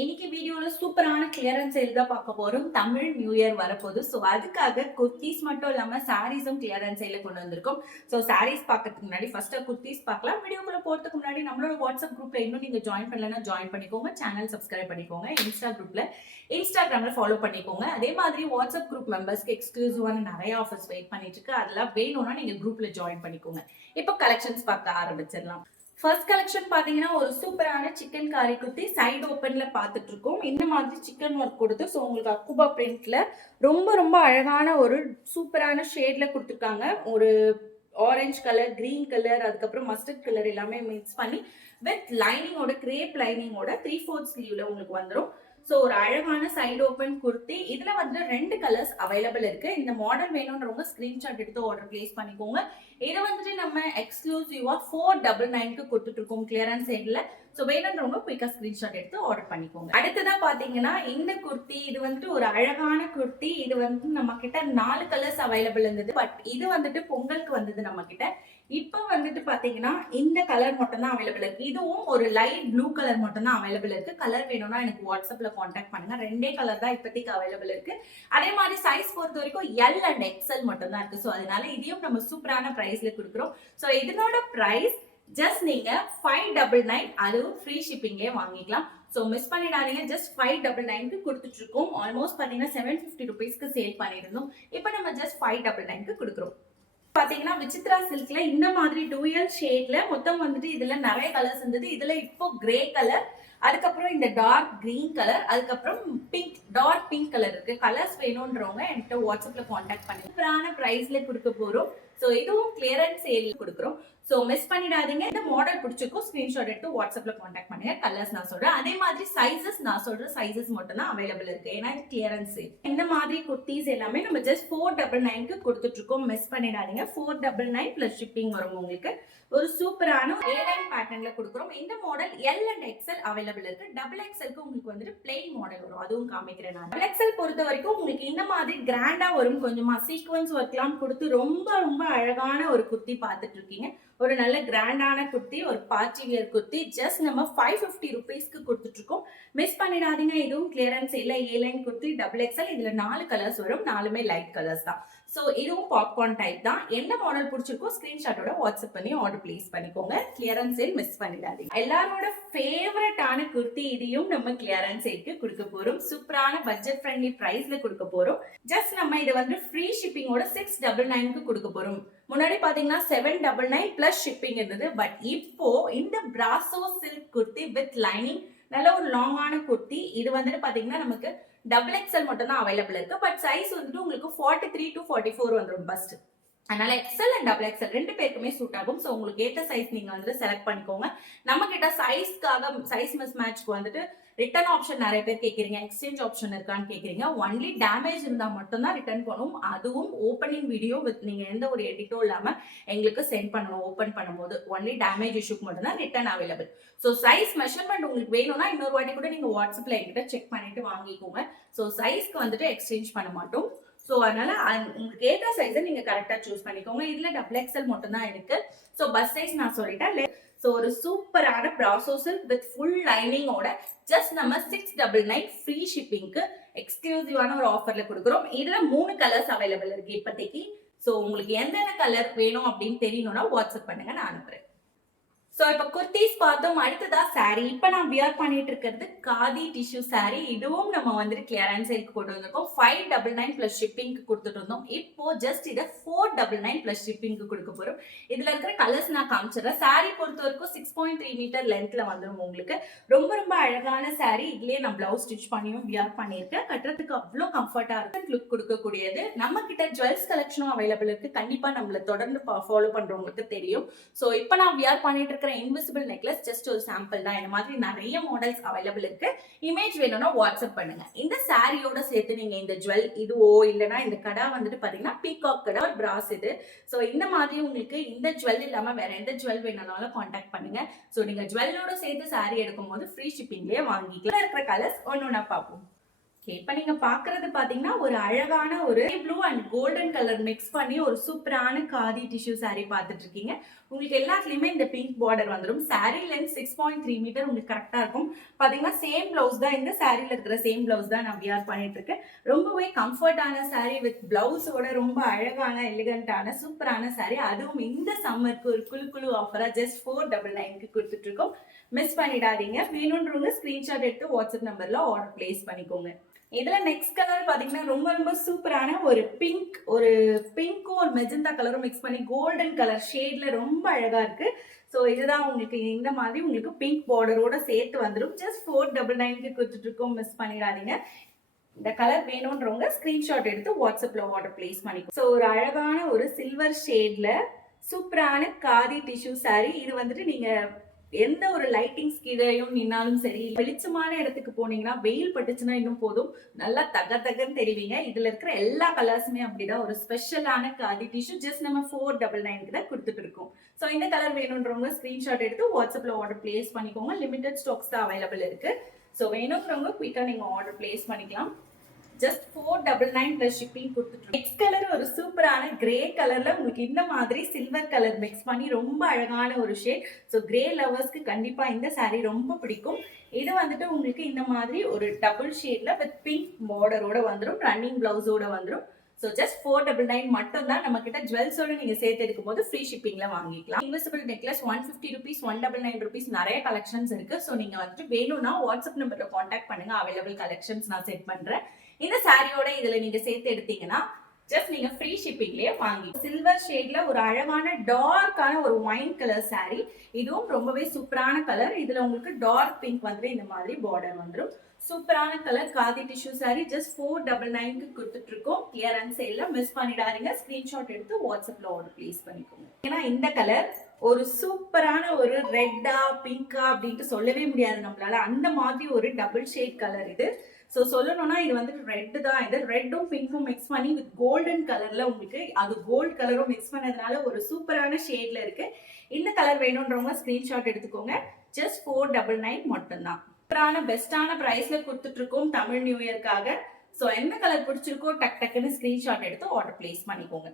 இன்னைக்கு வீடியோல சூப்பரான கிளியரன்ஸ் சேல் தான் பார்க்க போறோம். தமிழ் நியூ இயர் வரப்போகுது. ஸோ அதுக்காக குர்த்திஸ் மட்டும் இல்லாம சாரீஸும் கிளியரன்ஸ் சேல்ல கொண்டு வந்திருக்கோம். ஸோ சாரீஸ் பார்க்கறதுக்கு முன்னாடி ஃபர்ஸ்ட் குர்த்திஸ் பார்க்கலாம். வீடியோக்குள்ள போறதுக்கு முன்னாடி நம்மளோட வாட்ஸ்அப் குரூப்ல இன்னும் நீங்க ஜாயின் பண்ணலன்னா ஜாயின் பண்ணிக்கோங்க. சேனல் சப்ஸ்கிரைப் பண்ணிக்கோங்க. இன்ஸ்டாகிராம்ல ஃபாலோ பண்ணிக்கோங்க. அதே மாதிரி வாட்ஸ்அப் குரூப் மெம்பர்ஸ்க்கு எக்ஸ்க்ளூசிவான நிறைய ஆஃபர்ஸ் வெயிட் பண்ணிட்டு இருக்கு. அதெல்லாம் வேணும்னா நீங்க குரூப்ல ஜாயின் பண்ணிக்கோங்க. இப்போ கலெக்ஷன்ஸ் பார்க்க ஆரம்பிச்சிடலாம். ஃபர்ஸ்ட் கலெக்ஷன் பாத்தீங்கன்னா ஒரு சூப்பரான சிக்கன் காரி குர்த்தி சைடு ஓப்பன்ல பாத்துட்டு இருக்கோம். இந்த மாதிரி சிக்கன் ஒர்க் கொடுத்து ஸோ உங்களுக்கு அக்குபா பிரிண்ட்ல ரொம்ப ரொம்ப அழகான ஒரு சூப்பரான ஷேட்ல கொடுத்துருக்காங்க. ஒரு ஆரஞ்சு கலர், கிரீன் கலர், அதுக்கப்புறம் மஸ்டர்ட் கலர் எல்லாமே மிக்ஸ் பண்ணி வித் லைனிங்கோட கிரேப் லைனிங்கோட 3/4 ஸ்லீவ்ல உங்களுக்கு வந்துடும். ஸோ ஒரு அழகான சைடு ஓப்பன் குர்த்தி. இதுல வந்து 2 கலர்ஸ் அவைலபிள் இருக்கு. இந்த மாடல் வேணும்ன்றவங்க ஸ்கிரீன்ஷாட் எடுத்து ஆர்டர் பிளேஸ் பண்ணிக்கோங்க. இதை வந்துட்டு நம்ம எக்ஸ்க்ளூசிவா 499க்கு கொடுத்துட்டு இருக்கோம் கிளியரன்ஸ் சேல்ல. ஸோ வேணும்ன்றவங்க குயிக்கா ஸ்கிரீன்ஷாட் எடுத்து ஆர்டர் பண்ணிக்கோங்க. அடுத்ததா பாத்தீங்கன்னா இந்த குர்த்தி, இது வந்துட்டு ஒரு அழகான குர்த்தி. இது வந்து நம்ம கிட்ட 4 கலர்ஸ் அவைலபிள் இருந்தது. பட் இது வந்துட்டு பொங்கலுக்கு வந்தது நம்ம கிட்ட. இப்போ வந்துட்டு பாத்தீங்கன்னா இந்த கலர் மட்டும் தான் அவைலபிள் இருக்கு. இதுவும் ஒரு லைட் ப்ளூ கலர் மட்டும் தான் அவைலபிள் இருக்கு. கலர் வேணும்னா எனக்கு வாட்ஸ்அப்ல கான்டாக்ட் பண்ணுங்க. 2 கலர் தான் இப்போதைக்கு அவைலபிள் இருக்கு. அதே மாதிரி சைஸ் பொறுத்த வரைக்கும் எல் அண்ட் எக்ஸ்எல் மட்டும் தான் இருக்கு. ஸோ அதனால இதையும் நம்ம சூப்பரான பிரைஸ்ல கொடுக்குறோம். ஸோ இதனோட பிரைஸ் ஜஸ்ட் நீங்க 599, அதுவும் ஃப்ரீ ஷிப்பிங்கே வாங்கிக்கலாம். ஸோ மிஸ் பண்ணிடாதீங்க. ஜஸ்ட் 599க்கு கொடுத்துட்டு இருக்கோம். ஆல்மோஸ்ட் பாத்தீங்கன்னா 750 ருபீஸ்க்கு சேல் பண்ணியிருந்தோம். இப்போ நம்ம ஜஸ்ட் 599க்கு கொடுக்குறோம். பாத்தீங்கன்னா விசித்ரா சில்க்ல இந்த மாதிரி டூயல் ஷேட்ல மொத்தம் வந்துட்டு இதுல நிறைய கலர்ஸ் இருந்தது. இதுல இப்போ கிரே கலர், அதுக்கப்புறம் இந்த டார்க் கிரீன் கலர், அதுக்கப்புறம் பிங்க், டார்க் பிங்க் கலர் இருக்கு. கலர்ஸ் வேணும்ன்றவங்க என்கிட்ட வாட்ஸ்அப்ல கான்டாக்ட் பண்ணி சூப்பரான பிரைஸ்ல கொடுக்க போறோம். ஸோ இதுவும் கிளியரன்ஸ் சேல் கொடுக்குறோம். ஸோ மிஸ் பண்ணிடாதீங்க. இந்த மாடல் பிடிச்சிருக்கும் ஸ்கிரீன்ஷாட் எடுத்து வாட்ஸ்அப்ல கான்டாக்ட் பண்ணுங்க. கலர்ஸ் நான் சொல்றேன். அதே மாதிரி சைசஸ் நான் சொல்ற சைசஸ் மட்டும் தான் அவைலபிள் இருக்கு. ஏன்னா இது கிளியரன்ஸ் சேல். இந்த மாதிரி குர்த்திஸ் எல்லாமே நம்ம ஜஸ்ட் 499க்கு கொடுத்துட்டு இருக்கோம். மிஸ் பண்ணிடாதீங்க. 499 பிளஸ் ஷிப்பிங் வரும் உங்களுக்கு. ஒரு சூப்பரான ஏலைன் பேட்டர்ன்ல கொடுக்குறோம். இந்த model L and XL available இருக்கு. டபுள் எக்ஸ்எல்க்கு உங்களுக்கு வந்துட்டு பிளெயின் மாடல் வரும். அதுவும் காமிக்கிறேன் நான். டபுள் எக்ஸ்எல் பொறுத்த வரைக்கும் உங்களுக்கு இந்த மாதிரி கிராண்டா வரும். கொஞ்சமா சீக்வன்ஸ் ஒர்க்லாம் கொடுத்து ரொம்ப ரொம்ப அழகான ஒரு குர்த்தி பார்த்துட்டு இருக்கீங்க. ஒரு நல்ல கிராண்டான குர்த்தி, ஒரு பார்ட்டி வியர் குர்த்தி. ஜஸ்ட் நம்ம 550 ருபீஸ்க்கு கொடுத்துட்டு இருக்கோம். மிஸ் பண்ணிடாதீங்க. இதுவும் கிளியரன்ஸ் இல்ல. Airline kurti double XL. இதுல 4 கலர்ஸ் வரும். 4மே லைட் கலர்ஸ் தான். ஸோ இதுவும் பாப்கார்ன் டைப் தான். எந்த மாடல் பிடிச்சிருக்கோ ஸ்கிரீன்ஷாட்டோட வாட்ஸ்அப் பண்ணி ஆர்டர் பிளேஸ் பண்ணிக்கோங்க. கிளியரன்ஸ் சேல் மிஸ் பண்ணிடாதீங்க. எல்லாரோட ஃபேவரட்டான குர்த்தி இதையும் நம்ம கிளியரன்ஸ் சேல்க்கு கொடுக்க போறோம். சூப்பரான பட்ஜெட் ஃப்ரெண்ட்லி பிரைஸ்ல கொடுக்க போறோம். ஜஸ்ட் நம்ம இதை வந்து ஃப்ரீ ஷிப்பிங்கோட 699க்கு கொடுக்க போறோம். முன்னாடி பாத்தீங்கன்னா 799 பிளஸ் ஷிப்பிங் இருந்தது. பட் இப்போ இந்த brasso silk kurti with lining, நல்ல ஒரு லாங்கான குர்த்தி. இது வந்துட்டு பாத்தீங்கன்னா நமக்கு டபுள் எக்ஸ்எல் மட்டும் தான் அவைலபிள் இருக்கு. பட் சைஸ் வந்துட்டு உங்களுக்கு 43 to 44 வந்துடும் பஸ்ட். அதனால எக்ஸ்எல் அண்ட் டபுள் எக்ஸ்எல் 2 பேருக்குமே சூட் ஆகும். ஸோ உங்களுக்கு ஏற்ற சைஸ் நீங்க வந்து செலக்ட் பண்ணிக்கோங்க. நம்ம கிட்ட சைஸ்க்காக சைஸ் மிஸ் மேட்ச்க்கு வந்துட்டு ரிட்டர்ன் ஆப்ஷன் நிறைய பேர் கேட்குறீங்க. எக்ஸ்சேஞ்ச் ஆப்ஷன் இருக்கான்னு கேட்குறீங்க. ஒன்லி டேமேஜ் இருந்தால் மட்டும்தான் ரிட்டர்ன் பண்ணும். அதுவும் ஓப்பனிங் வீடியோ வித் நீங்கள் எந்த ஒரு எடிட்டோ இல்லாமல் எங்களுக்கு சென்ட் பண்ணணும். ஓப்பன் பண்ணும்போது ஒன்லி டேமேஜ் இஷ்யூக்கு மட்டும்தான் return available. So size measurement உங்களுக்கு வேணும்னா இன்னொரு வாட்டி கூட நீங்கள் வாட்ஸ்அப்பில் என்கிட்ட செக் பண்ணிட்டு வாங்கிக்கோங்க. ஸோ சைஸ்க்கு வந்துட்டு எக்ஸ்சேஞ்ச் பண்ண மாட்டோம். ஸோ அதனால உங்களுக்கு ஏற்ற சைஸை நீங்கள் கரெக்டாக சூஸ் பண்ணிக்கோங்க. இதில் டபுள் எக்ஸ்எல் மட்டும் தான் இருக்கு. ஸோ பஸ் சைஸ் நான் சொல்லிட்டேன். ஸோ ஒரு சூப்பரான பிராசோ சில்க் வித் ஃபுல் லைனிங்கோட ஜஸ்ட் நம்ம 699 ஃப்ரீ ஷிப்பிங்க்கு எக்ஸ்க்ளூசிவான ஒரு ஆஃபர்ல கொடுக்குறோம். இதுல 3 கலர்ஸ் அவைலபிள் இருக்கு இப்போதைக்கு. ஸோ உங்களுக்கு எந்தெந்த கலர் வேணும் அப்படின்னு தெரியணும்னா வாட்ஸ்அப் பண்ணுங்க, நான் அனுப்புறேன். ஸோ இப்போ குர்த்திஸ் பார்த்தோம். அடுத்ததா சாரி. இப்போ நான் வியர் பண்ணிட்டு இருக்கிறது காதி டிஷ்யூ சாரி. இதுவும் நம்ம வந்துட்டு கிளியரன்ஸ் சேல்க்கு கொண்டு வந்திருக்கோம். 599 பிளஸ் ஷிப்பிங்க்கு கொடுத்துட்டு இருந்தோம். இப்போ ஜஸ்ட் இதை 499 பிளஸ் ஷிப்பிங்க்கு கொடுக்க போறோம். இதுல இருக்கிற கலர்ஸ் நான் காமிச்சிடறேன். சாரி பொறுத்த வரைக்கும் 6.3 மீட்டர் லென்த்ல வந்துடும் உங்களுக்கு. ரொம்ப ரொம்ப அழகான சாரி. இதுலயே நான் பிளவுஸ் ஸ்டிச் பண்ணியும் வியர் பண்ணியிருக்கேன். கட்டுறதுக்கு அவ்வளோ கம்ஃபர்டா இருக்கு. லுக் கொடுக்கக்கூடியது. நம்ம கிட்ட ஜுவல்ஸ் கலெக்ஷனும் அவைலபிள் இருக்கு. கண்டிப்பா நம்மள தொடர்ந்து ஃபாலோ பண்றவங்களுக்கு தெரியும். ஸோ இப்போ நான் வியர் பண்ணிட்டு இன்விசிபிள் நெக்லஸ் ஜஸ்ட் ஒரு சாம்பிள் தான். இந்த மாதிரி நிறைய மாடல்ஸ் அவைலபிள் இருக்கு. இமேஜ் வேணும்னா வாட்ஸ்அப் பண்ணுங்க. இந்த சாரியோட சேர்த்து நீங்க இந்த ஜுவல் இதுவோ இல்லைன்னா இந்த கடா வந்துட்டு பாத்தீங்கன்னா பீகாக் கடா ஒரு பிராஸ் இது. ஸோ இந்த மாதிரி உங்களுக்கு இந்த ஜுவல் இல்லாம வேற எந்த ஜுவல் வேணும்னாலும் கான்டாக்ட் பண்ணுங்க. ஸோ நீங்க ஜுவல்லோட சேர்த்து சாரி எடுக்கும் போது ஃப்ரீ ஷிப்பிங்லேயே வாங்கிக்கலாம். இருக்கிற கலர்ஸ் ஒன்னொன்னா பார்ப்போம். இப்ப நீங்க பாக்குறது பாத்தீங்கன்னா ஒரு அழகான ஒரு blue and golden colour mix பண்ணி ஒரு சூப்பரான காதி டிஷ்யூ சாரி பார்த்துட்டு இருக்கீங்க. உங்களுக்கு எல்லாத்துலயுமே இந்த பிங்க் பார்டர் வந்துடும். saree லென்த் 6.3 மீட்டர் உங்களுக்கு கரெக்டா இருக்கும். பாத்தீங்கன்னா சேம் பிளவுஸ் தான், இந்த சாரில இருக்கிற சேம் பிளவுஸ் தான் நான் வியர் பண்ணிட்டு இருக்கேன். ரொம்பவே கம்ஃபர்டான saree வித் பிளவுஸோட ரொம்ப அழகான எலிகண்டான சூப்பரான saree. அதுவும் இந்த சம்மருக்கு ஒரு குழு ஆஃபரா ஜஸ்ட் 499க்கு கொடுத்துட்டு இருக்கோம். மிஸ் பண்ணிடாதீங்க. வேணும்ன்றவங்க ஸ்கிரீன்ஷாட் எடுத்து வாட்ஸ்அப் நம்பர்ல ஆர்டர் பிளேஸ் பண்ணிக்கோங்க. இதுல நெக்ஸ்ட் கலர் பாத்தீங்கன்னா ரொம்ப சூப்பரான ஒரு பிங்க்கும் ஒரு மெஜந்தா கலரும் மிக்ஸ் பண்ணி கோல்டன் கலர் ஷேட்ல ரொம்ப அழகா இருக்கு. ஸோ இதுதான் உங்களுக்கு இந்த மாதிரி உங்களுக்கு பிங்க் பார்டரோட சேர்த்து வந்துடும். ஜஸ்ட் 499க்கு கொடுத்துட்டு இருக்கோம். மிஸ் பண்ணிடாதீங்க. இந்த கலர் வேணும்ன்றவங்க ஸ்கிரீன்ஷாட் எடுத்து வாட்ஸ்அப்ல ஆர்டர் பிளேஸ் பண்ணிக்கோ. ஸோ ஒரு அழகான ஒரு சில்வர் ஷேட்ல சூப்பரான காதி டிஷ்யூ saree. இது வந்துட்டு நீங்க எந்த ஒரு லைட்டிங்ஸ் கீழேயும் நின்னாலும் சரி, வெளிச்சமான இடத்துக்கு போனீங்கன்னா, வெயில் பட்டுச்சுன்னா இன்னும் போதும், நல்லா தகன்னு தெரிவிங்க. இதுல இருக்கிற எல்லா கலர்ஸுமே அப்படிதான். ஒரு ஸ்பெஷலான காதி டிஷ்யூ ஜஸ்ட் நம்ம 499க்கு தான் கொடுத்துட்டு இருக்கோம். ஸோ இந்த கலர் வேணும்ன்றவங்க ஸ்கிரீன்ஷாட் எடுத்து வாட்ஸ்அப்ல ஆர்டர் பிளேஸ் பண்ணிக்கோங்க. லிமிடெட் ஸ்டாக்ஸ் தான் அவைலபிள் இருக்கு. ஸோ வேணும்ன்றவங்க குயிக்கா நீங்க ஆர்டர் பிளேஸ் பண்ணிக்கலாம். ஜஸ்ட் 499 பிளஸ் ஷிப்பிங் கொடுத்துட்டு. நெக்ஸ்ட் கலர் ஒரு சூப்பரான கிரே கலர்ல உங்களுக்கு இந்த மாதிரி சில்வர் கலர் மிக்ஸ் பண்ணி ரொம்ப அழகான ஒரு ஷேட். ஸோ கிரே லவர்ஸ்க்கு கண்டிப்பா இந்த saree ரொம்ப பிடிக்கும். இது வந்துட்டு உங்களுக்கு இந்த மாதிரி ஒரு டபுள் ஷேட்ல வித் பிங்க் பார்டரோட வந்துடும், ரன்னிங் பிளவுஸோட வந்துடும். ஸோ ஜஸ்ட் 499 மட்டும் தான். நம்ம கிட்ட ஜுவல்ஸோட நீங்க சேர்த்து எடுக்கும் போது ஃப்ரீ ஷிப்பிங்ல வாங்கிக்கலாம். இன்வெஸ்டபிள் நெக்லஸ் 150 ருபீஸ், 199 ருபீஸ் நிறைய கலெக்ஷன்ஸ் இருக்கு. ஸோ நீங்க வந்துட்டு வேணும்னா வாட்ஸ்அப் நம்பர்ல கான்டாக்ட் பண்ணுங்க. அவைலபிள் கலெக்ஷன்ஸ் நான் செட் பண்றேன். இந்த சாரியோட இதுல நீங்க சேர்த்து எடுத்தீங்கன்னா ஜஸ்ட் நீங்க ஃப்ரீ ஷிப்பிங்லயே வாங்கி. சில்வர் ஷேட்ல ஒரு அழகான டார்க்கான ஒரு ஒயின் கலர் saree. இதுவும் ரொம்பவே சூப்பரான கலர். இதுல உங்களுக்கு டார்க் பிங்க் வந்து இந்த மாதிரி பார்டர் வந்துடும். சூப்பரான colour khadi tissue saree. Just 499க்கு கொடுத்துட்டு இருக்கோம். கிளியரன்ஸ் சேல்ல. மிஸ் பண்ணிடாதீங்க. ஸ்கிரீன்ஷாட் எடுத்து வாட்ஸ்அப்ல ஆர்டர் பிளேஸ் பண்ணிக்கோங்க. ஏன்னா இந்த கலர் ஒரு சூப்பரான ஒரு ரெட்டா பிங்கா அப்படின்ட்டு சொல்லவே முடியாது நம்மளால. அந்த மாதிரி ஒரு டபுள் ஷேட் கலர் இது. ஸோ சொல்லணும்னா இது வந்துட்டு ரெட் தான். இது ரெட்டும் பிங்க்கும் மிக்ஸ் பண்ணி வித் கோல்டன் கலர்ல உங்களுக்கு அது கோல்ட் கலரும் மிக்ஸ் பண்ணதுனால ஒரு சூப்பரான ஷேட்ல இருக்கு. இந்த கலர் வேணும்ன்றவங்க ஸ்கிரீன்ஷாட் எடுத்துக்கோங்க. ஜஸ்ட் 499 மட்டும்தான். சூப்பரான பெஸ்டான பிரைஸ்ல கொடுத்துட்டு இருக்கோம் தமிழ் நியூ இயர்க்காக. ஸோ எந்த கலர் பிடிச்சிருக்கோ டக்குன்னு ஸ்கிரீன்ஷாட் எடுத்து ஆர்டர் பிளேஸ் பண்ணிக்கோங்க.